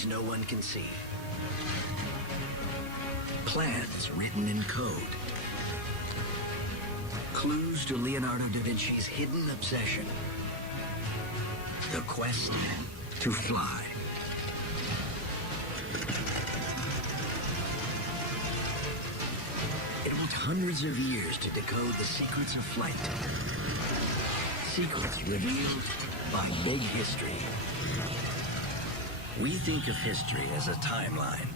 things no one can see. Plans written in code. Clues to Leonardo da Vinci's hidden obsession. The quest to fly. It took hundreds of years to decode the secrets of flight. Secrets revealed by Big History. We think of history as a timeline,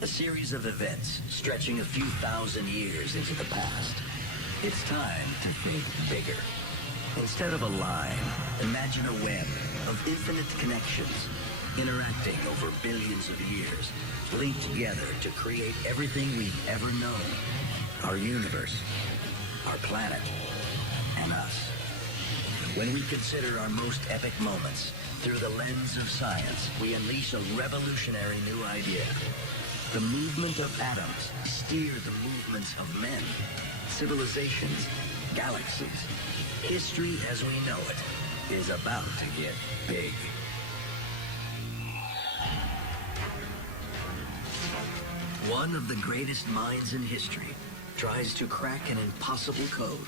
a series of events stretching a few thousand years into the past. It's time to think bigger. Instead of a line, imagine a web of infinite connections interacting over billions of years, linked together to create everything we've ever known. Our universe, our planet, and us. When we consider our most epic moments through the lens of science, we unleash a revolutionary new idea. The movement of atoms steer the movements of men, civilizations, galaxies. History as we know it is about to get big. One of the greatest minds in history tries to crack an impossible code.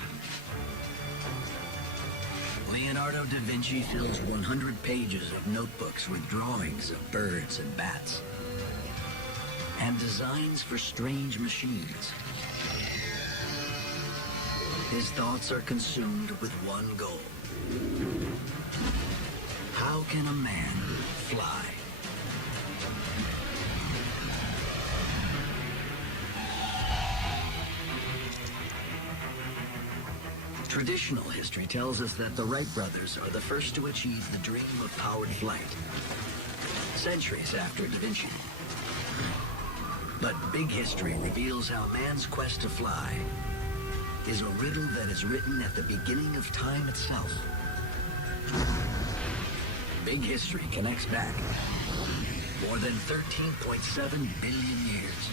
Leonardo da Vinci fills 100 pages of notebooks with drawings of birds and bats, and designs for strange machines. His thoughts are consumed with one goal. How can a man fly? Traditional history tells us that the Wright brothers are the first to achieve the dream of powered flight, centuries after Da Vinci. But Big History reveals how man's quest to fly is a riddle that is written at the beginning of time itself. Big History connects back more than 13.7 billion years.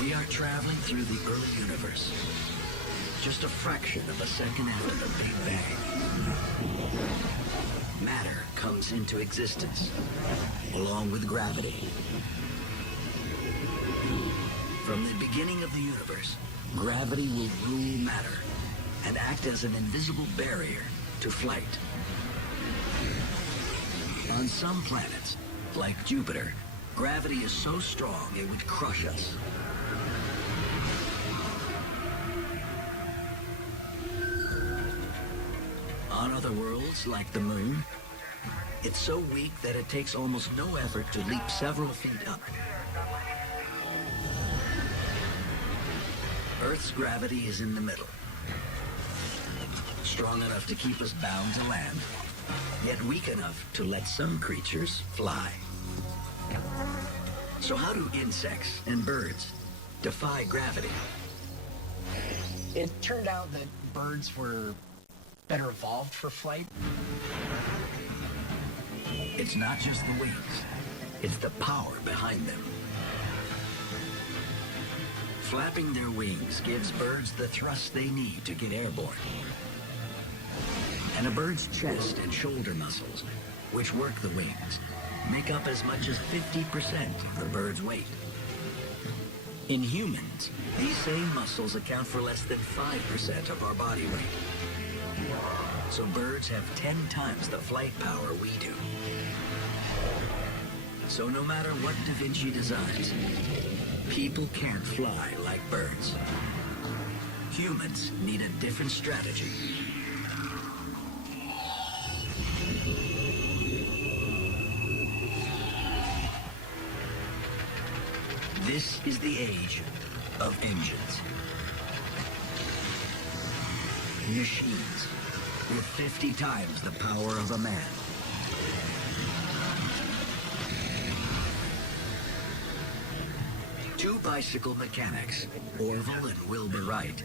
We are traveling through the early universe, just a fraction of a second after the Big Bang. Matter comes into existence, along with gravity. From the beginning of the universe, gravity will rule matter and act as an invisible barrier to flight. On some planets, like Jupiter, gravity is so strong it would crush us. On other worlds, like the Moon, it's so weak that it takes almost no effort to leap several feet up. Earth's gravity is in the middle, strong enough to keep us bound to land, yet weak enough to let some creatures fly. So how do insects and birds defy gravity? It turned out that birds were better evolved for flight. It's not just the wings, it's the power behind them. Flapping their wings gives birds the thrust they need to get airborne. And a bird's chest and shoulder muscles, which work the wings, make up as much as 50% of the bird's weight. In humans, these same muscles account for less than 5% of our body weight. So birds have 10 times the flight power we do. So no matter what Da Vinci designs, people can't fly like birds. Humans need a different strategy. This is the age of engines. Machines with 50 times the power of a man. Two bicycle mechanics, Orville and Wilbur Wright,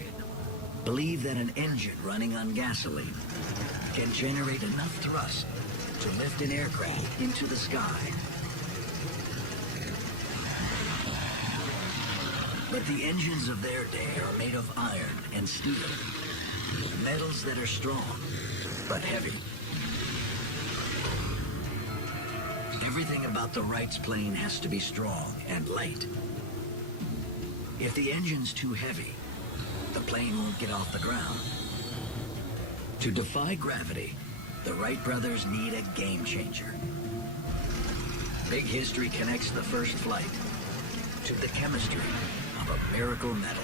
believe that an engine running on gasoline can generate enough thrust to lift an aircraft into the sky. But the engines of their day are made of iron and steel, metals that are strong, but heavy. Everything about the Wrights plane has to be strong and light. If the engine's too heavy, the plane won't get off the ground. To defy gravity, the Wright brothers need a game changer. Big History connects the first flight to the chemistry of a miracle metal.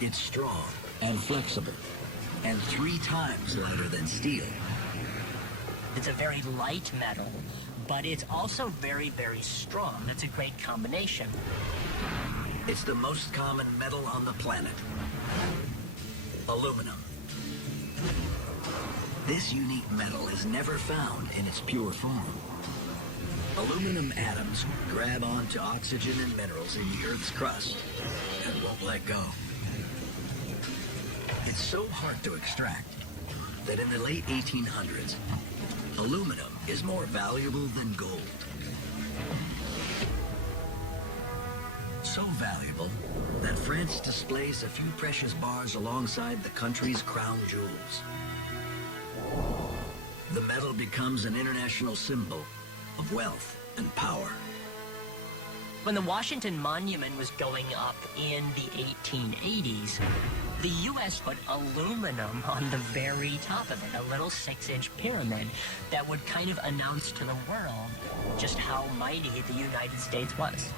It's strong and flexible, and 3 times lighter than steel. It's a very light metal, but it's also very, very strong. That's a great combination. It's the most common metal on the planet. Aluminum. This unique metal is never found in its pure form. Aluminum atoms grab onto oxygen and minerals in the Earth's crust and won't let go. It's so hard to extract that in the late 1800s, aluminum is more valuable than gold. So valuable that France displays a few precious bars alongside the country's crown jewels. The metal becomes an international symbol of wealth and power. When the Washington Monument was going up in the 1880s, the U.S. put aluminum on the very top of it, a little 6-inch pyramid that would kind of announce to the world just how mighty the United States was.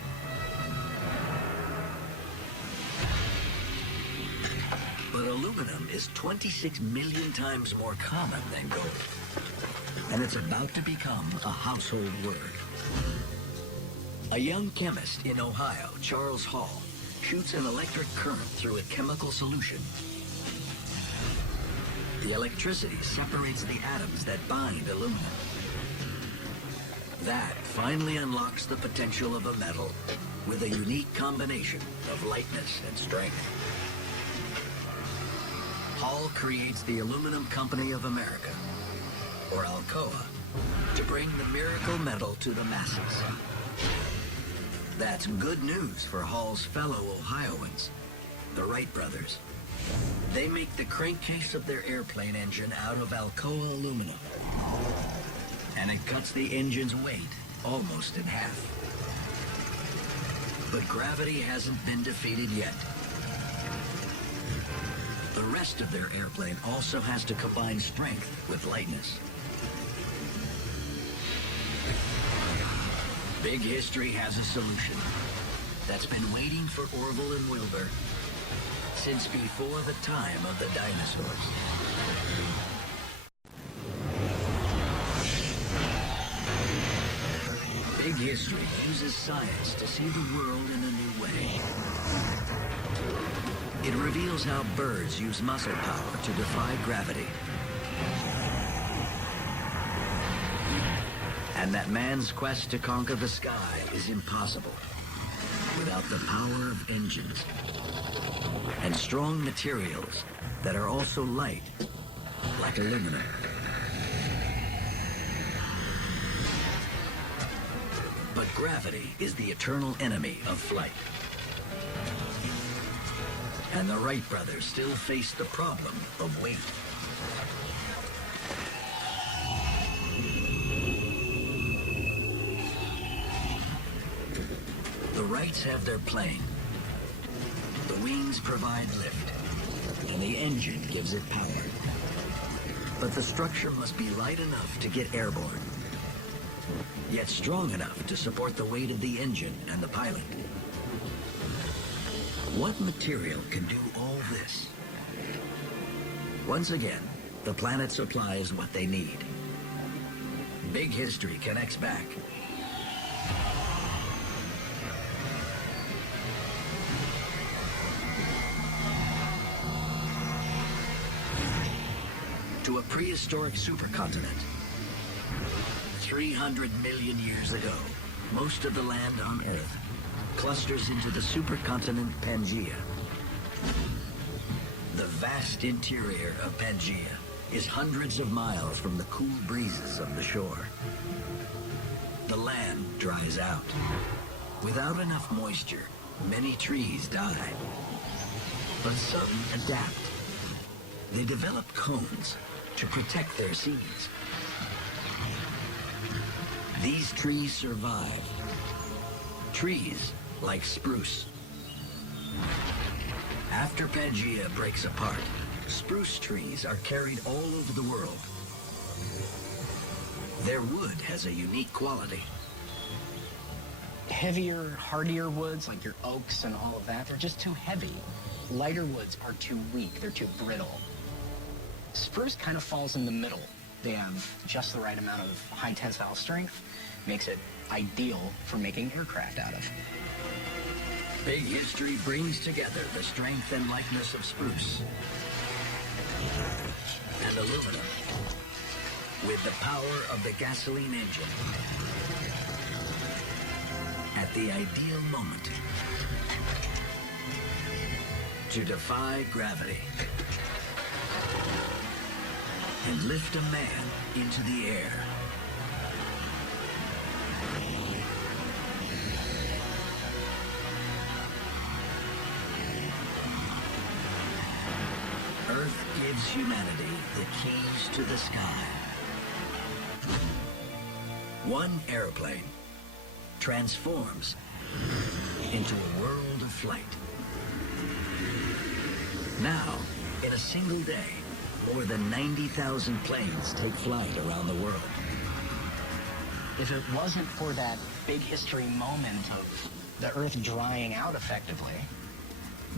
But aluminum is 26 million times more common than gold. And it's about to become a household word. A young chemist in Ohio, Charles Hall, shoots an electric current through a chemical solution. The electricity separates the atoms that bind aluminum. That finally unlocks the potential of a metal with a unique combination of lightness and strength. Hall creates the Aluminum Company of America, or Alcoa, to bring the miracle metal to the masses. That's good news for Hall's fellow Ohioans, the Wright brothers. They make the crankcase of their airplane engine out of Alcoa aluminum, and it cuts the engine's weight almost in half. But gravity hasn't been defeated yet. The rest of their airplane also has to combine strength with lightness. Big History has a solution that's been waiting for Orville and Wilbur since before the time of the dinosaurs. Big History uses science to see the world in a new way. It reveals how birds use muscle power to defy gravity. And that man's quest to conquer the sky is impossible without the power of engines and strong materials that are also light, like aluminum. But gravity is the eternal enemy of flight. And the Wright brothers still face the problem of weight. The Wrights have their plane. The wings provide lift, and the engine gives it power. But the structure must be light enough to get airborne, yet strong enough to support the weight of the engine and the pilot. What material can do all this? Once again, the planet supplies what they need. Big History connects back. To a prehistoric supercontinent. 300 million years ago, most of the land on Earth clusters into the supercontinent Pangaea. The vast interior of Pangaea is hundreds of miles from the cool breezes of the shore. The land dries out. Without enough moisture, many trees die. But some adapt. They develop cones to protect their seeds. These trees survive. Trees like spruce. After Pangaea breaks apart, spruce trees are carried all over the world. Their wood has a unique quality. Heavier, hardier woods like your oaks and all of that, they're just too heavy. Lighter woods are too weak, they're too brittle. Spruce kind of falls in the middle. They have just the right amount of high tensile strength, makes it ideal for making aircraft out of. Big History brings together the strength and lightness of spruce and aluminum with the power of the gasoline engine at the ideal moment to defy gravity and lift a man into the air. Earth gives humanity the keys to the sky. One airplane transforms into a world of flight. Now, in a single day, more than 90,000 planes take flight around the world. If it wasn't for that big history moment of the Earth drying out effectively,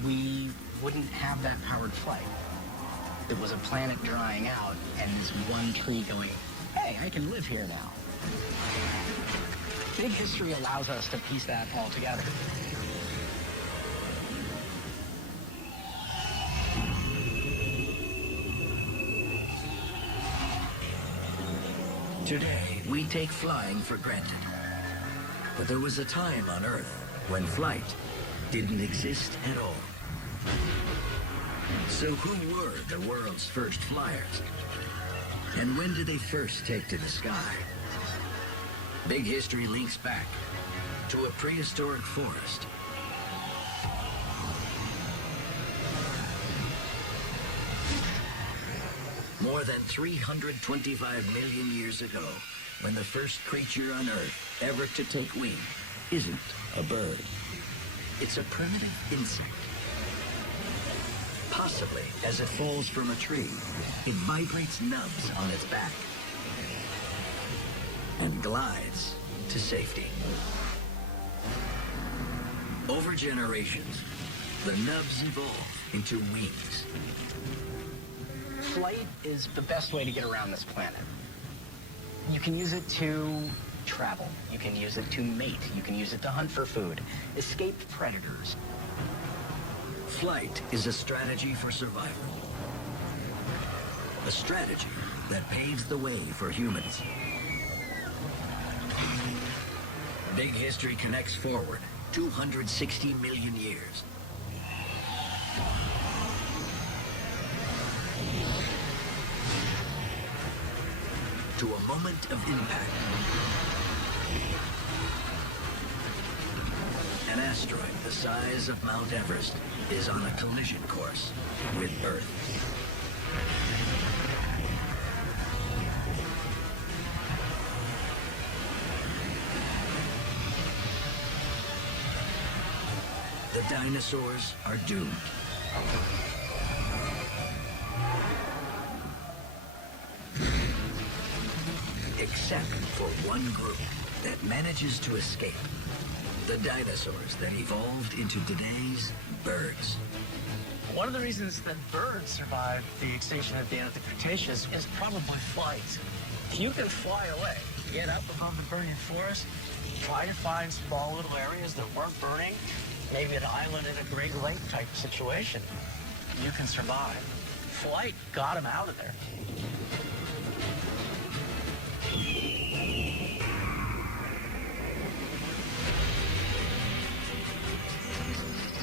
we wouldn't have that powered flight. It was a planet drying out and this one tree going, hey, I can live here now. Big history allows us to piece that all together. Today, we take flying for granted. But there was a time on Earth when flight didn't exist at all. So who were the world's first flyers? And when did they first take to the sky? Big History links back to a prehistoric forest. More than 325 million years ago, when the first creature on Earth ever to take wing isn't a bird. It's a primitive insect. Possibly, as it falls from a tree, it vibrates nubs on its back and glides to safety. Over generations, the nubs evolve into wings. Flight is the best way to get around this planet. You can use it to travel. You can use it to mate. You can use it to hunt for food, escape predators. Flight is a strategy for survival. A strategy that paves the way for humans. Big History connects forward 260 million years. To a moment of impact. An asteroid the size of Mount Everest is on a collision course with Earth. The dinosaurs are doomed. Except for one group that manages to escape. The dinosaurs that evolved into today's birds. One of the reasons that birds survived the extinction at the end of the Cretaceous is probably flight. If you can fly away, get up above the burning forest, try to find small little areas that weren't burning, maybe an island in a Great Lake type situation, you can survive. Flight got them out of there.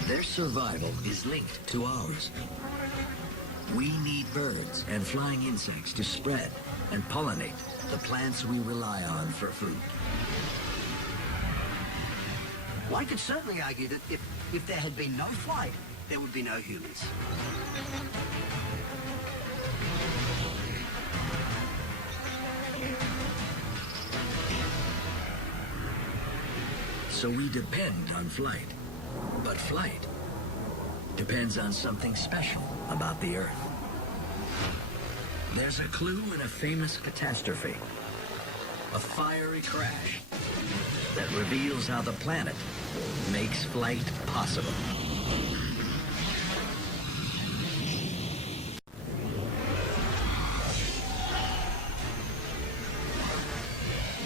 Their survival is linked to ours. We need birds and flying insects to spread and pollinate the plants we rely on for food. One could certainly argue that if there had been no flight, there would be no humans. So we depend on flight. But flight depends on something special about the Earth. There's a clue in a famous catastrophe, a fiery crash that reveals how the planet makes flight possible.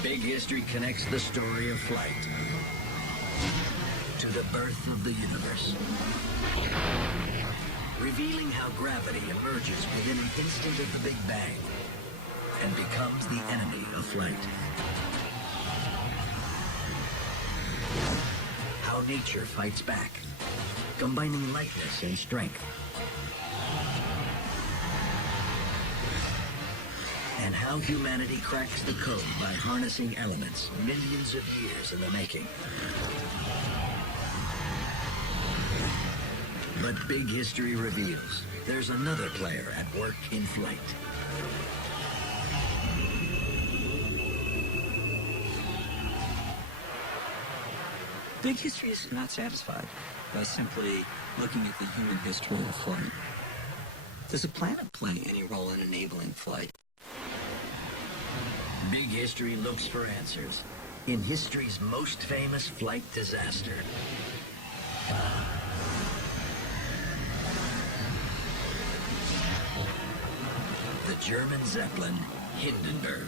Big History connects the story of flight to the birth of the universe, revealing how gravity emerges within an instant of the Big Bang and becomes the enemy of flight. How nature fights back, combining lightness and strength. And how humanity cracks the code by harnessing elements millions of years in the making. But Big History reveals there's another player at work in flight. Big History is not satisfied by simply looking at the human history of flight. Does the planet play any role in enabling flight? Big History looks for answers in history's most famous flight disaster. The German Zeppelin Hindenburg.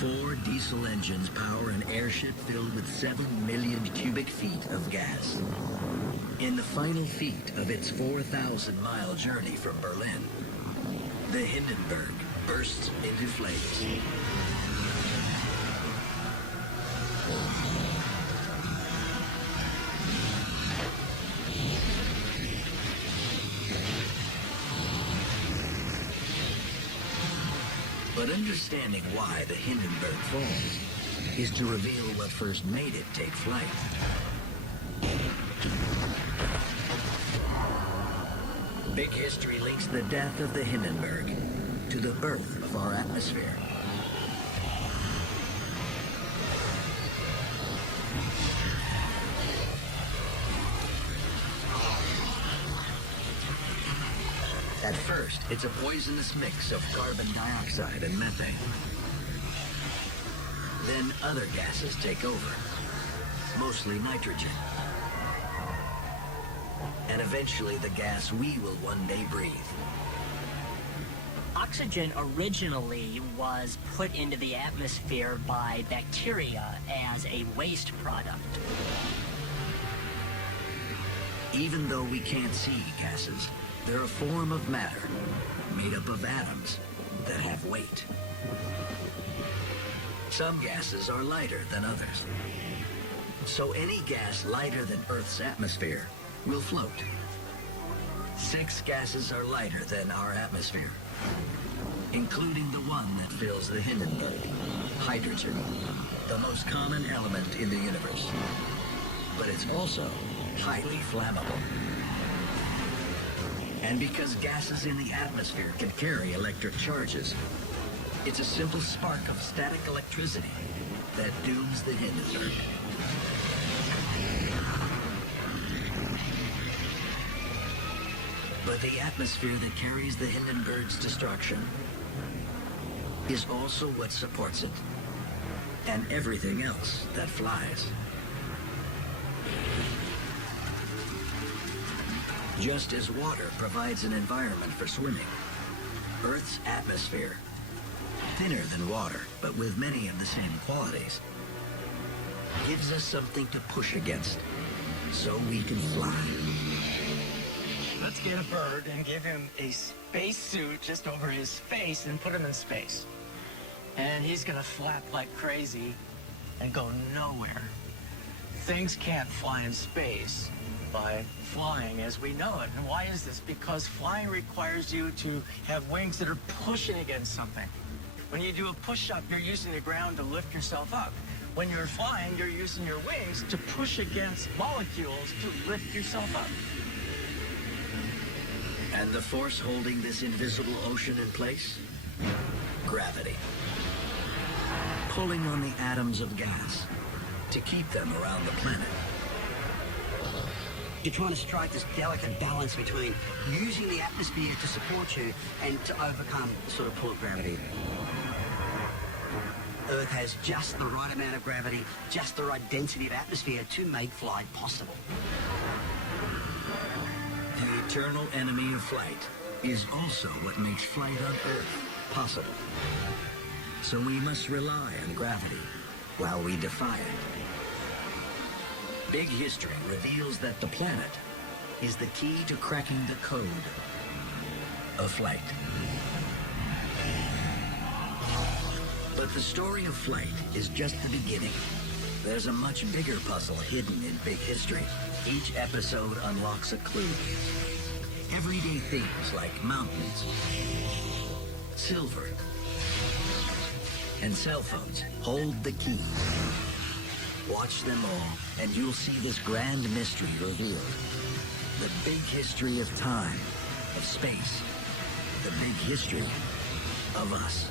4 diesel engines power an airship filled with 7 million cubic feet of gas. In the final feat of its 4,000-mile journey from Berlin, the Hindenburg bursts into flames. But understanding why the Hindenburg falls is to reveal what first made it take flight. Big History links the death of the Hindenburg to the birth of our atmosphere. At first, it's a poisonous mix of carbon dioxide and methane. Then other gases take over, mostly nitrogen. And eventually the gas we will one day breathe. Oxygen originally was put into the atmosphere by bacteria as a waste product. Even though we can't see gases, they're a form of matter made up of atoms that have weight. Some gases are lighter than others. So any gas lighter than Earth's atmosphere will float. 6 gases are lighter than our atmosphere, including the one that fills the Hindenburg, hydrogen, the most common element in the universe. But it's also highly flammable. And because gases in the atmosphere can carry electric charges, it's a simple spark of static electricity that dooms the Hindenburg. But the atmosphere that carries the Hindenburg's destruction is also what supports it, and everything else that flies. Just as water provides an environment for swimming, Earth's atmosphere, thinner than water, but with many of the same qualities, gives us something to push against, so we can fly. Let's get a bird and give him a space suit just over his face and put him in space. And he's gonna flap like crazy and go nowhere. Things can't fly in space. by flying as we know it. And why is this? Because flying requires you to have wings that are pushing against something. When you do a push-up, you're using the ground to lift yourself up. When you're flying, you're using your wings to push against molecules to lift yourself up. And the force holding this invisible ocean in place? Gravity. Pulling on the atoms of gas to keep them around the planet. You're trying to strike this delicate balance between using the atmosphere to support you and to overcome the sort of pull of gravity. Earth has just the right amount of gravity, just the right density of atmosphere to make flight possible. The eternal enemy of flight is also what makes flight on Earth possible. So we must rely on gravity while we defy it. Big History reveals that the planet is the key to cracking the code of flight. But the story of flight is just the beginning. There's a much bigger puzzle hidden in Big History. Each episode unlocks a clue. Everyday things like mountains, silver, and cell phones hold the key. Watch them all, and you'll see this grand mystery revealed. The big history of time, of space, the big history of us.